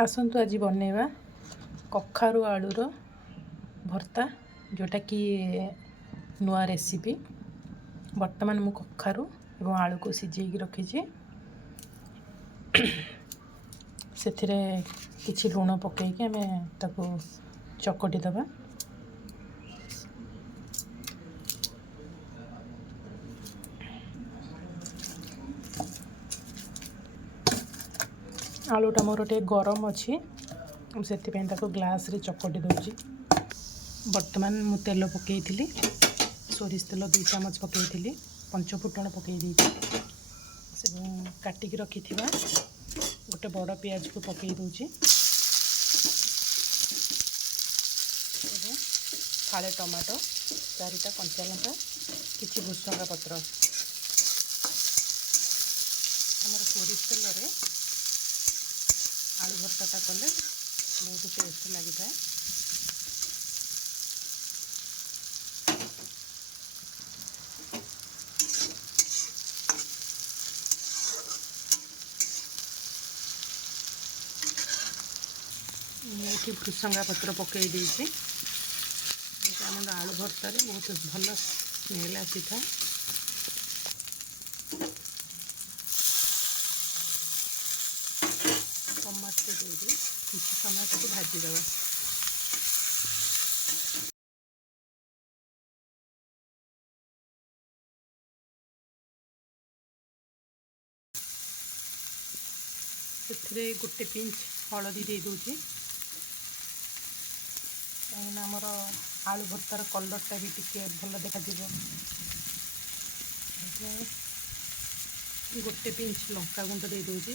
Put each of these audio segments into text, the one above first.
आसतु आज बनैबा कखारु आलूर भर्ता जोटा कि नुआ रेसिपी। बर्तमान मु कखारु एवं आलू को सिझेक रखी से किछि लुण पकईकि आमे ताको चकटी दबा। आलूटा मोर टे गरम अच्छी से ग्लास रे चकटी दूची। बर्तमान मु तेल पकई सोरिष तेल 2 चामच पकई पंचफुटण पकई काटिक रखि गोटे बड़ पियाज को पकई दूची। फाड़े टमाटो 4टा कंचा लंका किछि भुसंगा पत्र हमर सोरिष तेल रे आलू भर्ताटा कले बहुत टेस्ट लगी था। ये भुसंगा पत्र पकई देछि। आम आलू भर्तार बहुत भल स्मेल आसी था। टमाटो दे किसी टमाटो को भाजीदे। से गोटे पिंच हलदी दे दूची कहीं आमर आलू भर्तार कलरटा भी टिके भल देखा। गोटे पिंच लंका गुंड दे दूची।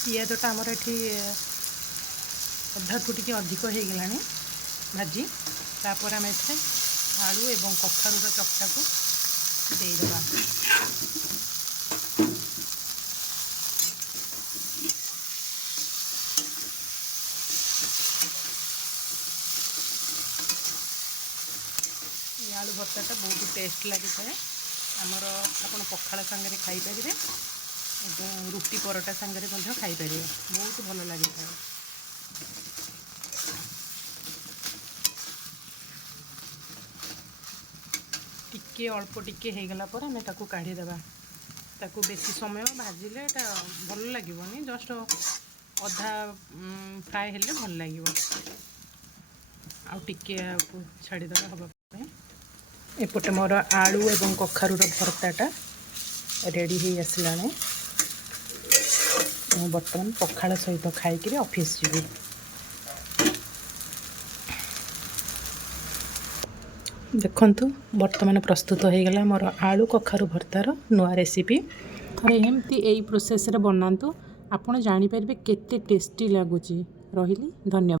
पियाजटा आमर ये अधा टी अधिक हो गला भाजी। तापर आम आलू एवं कखारूर चकटा को देदेबा। आलू भर्ताटा बहुत टेस्ट लगी था। आमर आपण पखाल सांगे खाई पारे और रुटी परोटा सांगे खाई पारे बहुत भल लगी था। टिके अल्प टिके हो गला पर आमे ताकू काढ़ी देबा। ताकू बेसी समय भाजिले भल लगे जस्ट अधा फ्राए हेले भल लगे। आउ टिके छाड़ीदेवा हवा। एपटे मोर आलू एवं कखारूर भर्ताटा रेडी हो आसला। बर्तमान पखाल सहित खाई ऑफिस जीवी। देखंतु बर्तमान प्रस्तुत हो गला मोर आलू कखारू भर्तार नुआ रेसिपी। थरे एमती यही प्रोसेस रे बनातु, आपण जानि परिबे केते टेस्टी लागुची। रहिली, धन्यवाद।